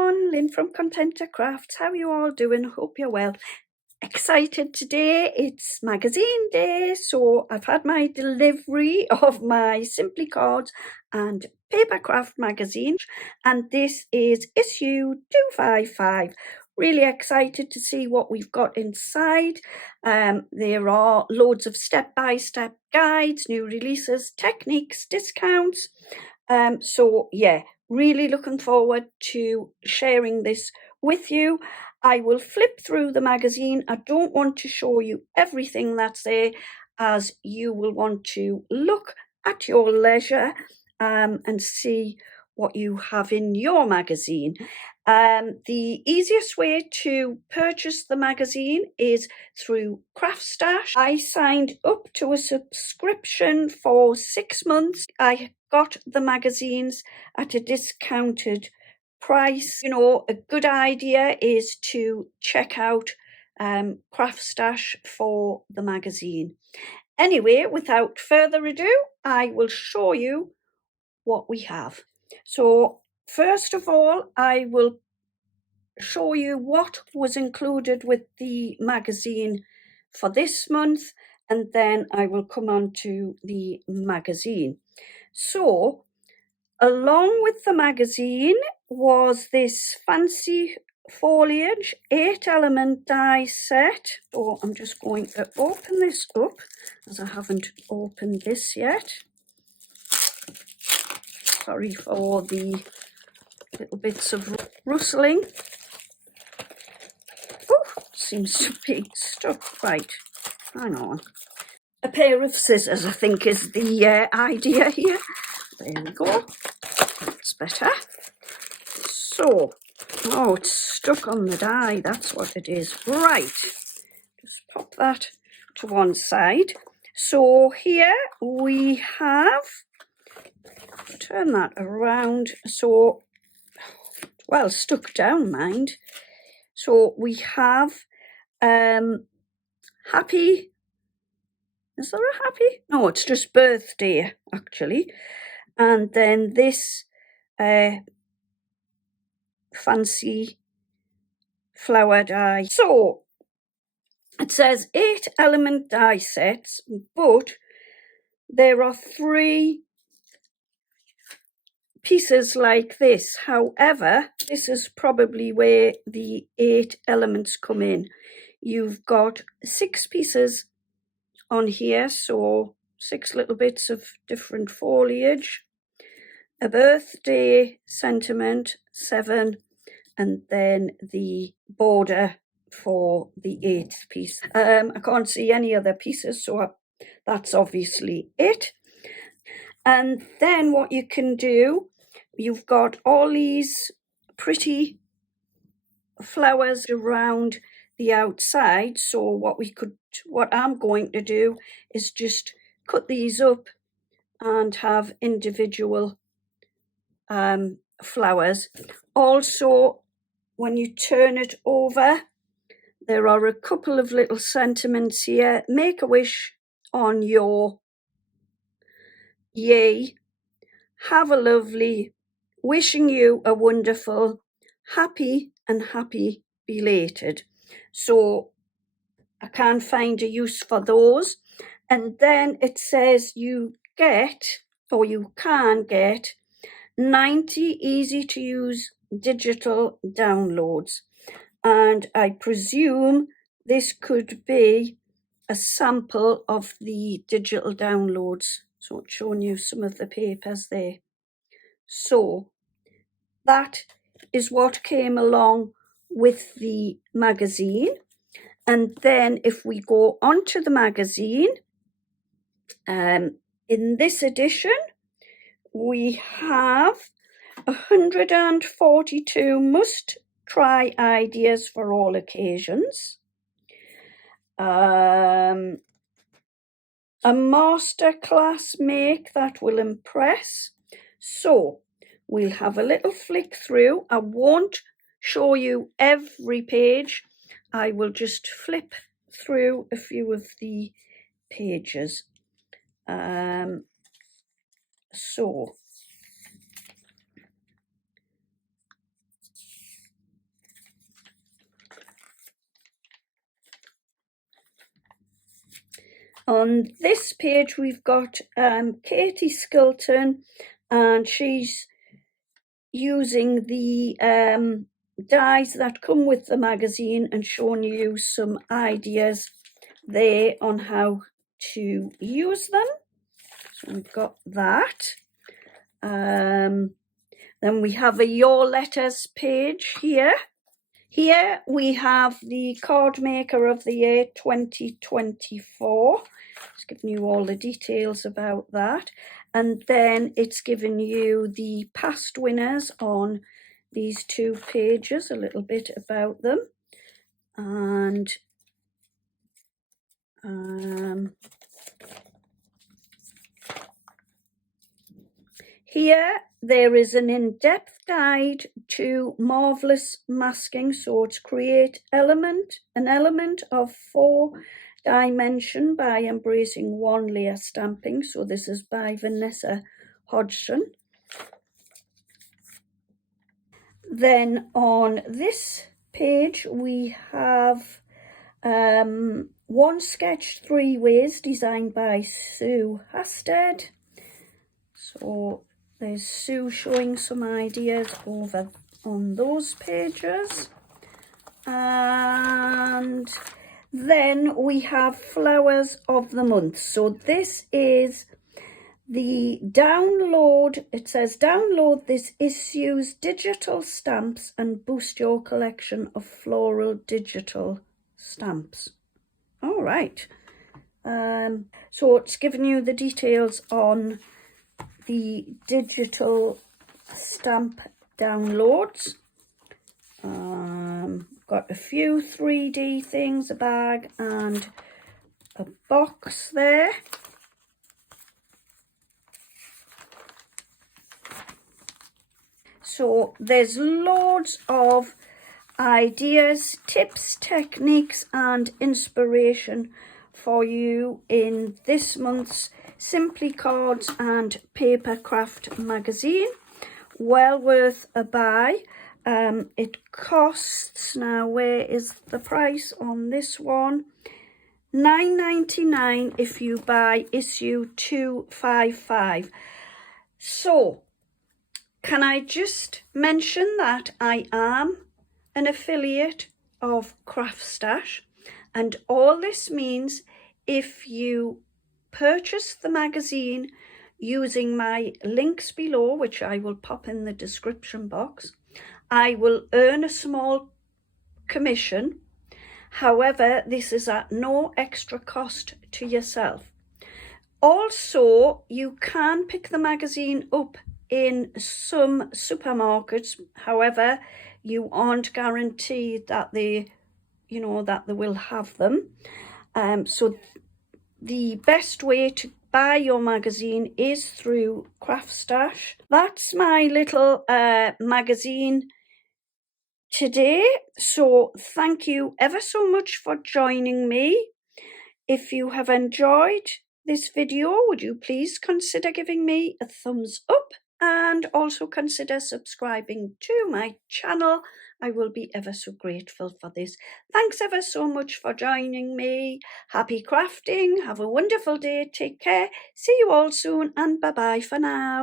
everyone, Lynn from Papercraft. How are you all doing? Hope you're well. Excited today, it's magazine day, so I've had my delivery of my Simply Cards and Papercraft magazine, and this is issue 255. Really excited to see what we've got inside. There are loads of step-by-step guides, new releases, techniques, discounts. So yeah, really looking forward to sharing this with you. I will flip through the magazine. I don't want to show you everything that's there, as you will want to look at your leisure and see what you have in your magazine. The easiest way to purchase the magazine is through Craft Stash. I signed up to a subscription for 6 months. I got the magazines at a discounted price. You know, a good idea is to check out Craft Stash for the magazine. Anyway, without further ado, I will show you what we have. So first of all, I will show you what was included with the magazine for this month, and then I will come on to the magazine. So along with the magazine was this fancy foliage 8-element die set. So I'm just going to open this up, as I haven't opened this yet. Sorry for the little bits of rustling. Oh, seems to be stuck right. Hang on. A pair of scissors, I think, is the idea here. There we go. That's better. So, oh, it's stuck on the die. That's what it is. Right. Just pop that to one side. So here we have, turn that around. So, well, stuck down, mind. So we have happy, is there a happy? No, it's just birthday, actually. And then this fancy flower die. So it says 8-element die sets, but there are 3 pieces like this. However, this is probably where the 8 elements come in. You've got 6 pieces on here, so 6 little bits of different foliage, a birthday sentiment, 7, and then the border for the 8th piece. I can't see any other pieces, so that's obviously it. And then what you can do, you've got all these pretty flowers around the outside. So what I'm going to do is just cut these up and have individual flowers. Also, when you turn it over, there are a couple of little sentiments here. Make a wish on your yay. Have a lovely, wishing you a wonderful, happy and happy belated. So I can't find a use for those. And then it says you get, or you can get, 90 easy to use digital downloads. And I presume this could be a sample of the digital downloads. So it's showing you some of the papers there. So that is what came along with the magazine. And then if we go on to the magazine, in this edition, we have 142 must-try ideas for all occasions. A masterclass make that will impress. So we'll have a little flick through. I won't show you every page. I will just flip through a few of the pages. So On this page we've got Katie Skilton, and she's using the dies that come with the magazine and showing you some ideas there on how to use them. So we've got that. Then we have a Your Letters page here. Here we have the Card Maker of the Year 2024. It's giving you all the details about that. And then it's giving you the past winners on these two pages, a little bit about them. And here there is an in-depth guide to marvelous masking. So it's create an element of 4 dimension by embracing 1 layer stamping. So this is by Vanessa Hodgson. Then on this page we have 1 sketch 3 ways designed by Sue Hasted. So there's Sue showing some ideas over on those pages. And then we have Flowers of the Month. So this is the download. It says download this issue's digital stamps and boost your collection of floral digital stamps. All right. So it's giving you the details on the digital stamp downloads. Got a few 3D things, a bag and a box there. So there's loads of ideas, tips, techniques and inspiration for you in this month's Simply Cards and Papercraft magazine. Well worth a buy. It costs, now where is the price on this one? $9.99 if you buy issue 255. So can I just mention that I am an affiliate of Craft Stash, and all this means if you purchase the magazine using my links below, which I will pop in the description box, I will earn a small commission. However, this is at no extra cost to yourself. Also, you can pick the magazine up in some supermarkets. However, you aren't guaranteed that they will have them. So the best way to buy your magazine is through Craft Stash. That's my little magazine today. So thank you ever so much for joining me. If you have enjoyed this video, would you please consider giving me a thumbs up and also consider subscribing to my channel. I will be ever so grateful for this. Thanks ever so much for joining me. Happy crafting. Have a wonderful day. Take care. See you all soon and bye-bye for now.